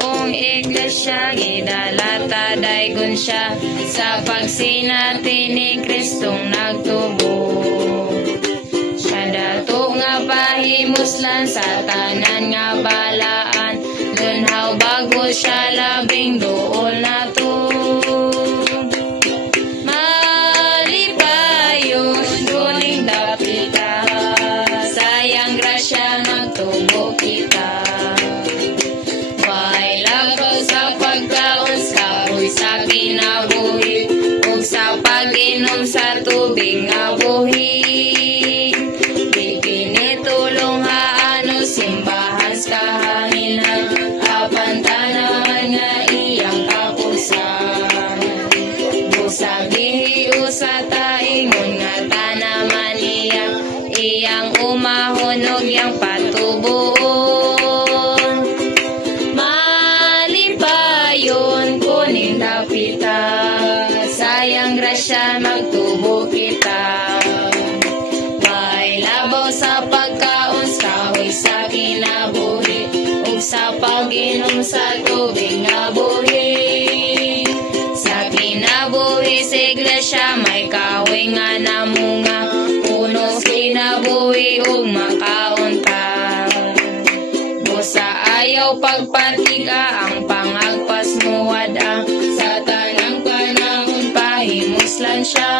Ong iglesia gidalata daygon siya sa pagsinati ni Kristong nagtubo. Siya dato nga pahimuslan sa tanan nga balaan, dunhaw bago siya labing duol na to. Malipayon kuning dapita, sayang grasya nagtubo kita. Sa kinabuhi ug sa pag-inom sa tubig nga buhi, bikinitulong haano simbahan sa kahanginan, apan tanaman nga iyang kapusan. Busag gihiu sa taingon nga tanaman iyang umahon ug iyang patubuon. Dapita, sayang grasya magtubo kita. May labaw sa pagkaon, kahoy sa kinabuhi, ug sa pag-inom sa tubig nga buhi. Sa kinabuhi sa iglesia may kahoy nga namunga, puno kinabuhi ug makaunta. Busa ayaw pagpatika ang pangagpas mo wada, sa tanang panahon pahimuslan siya.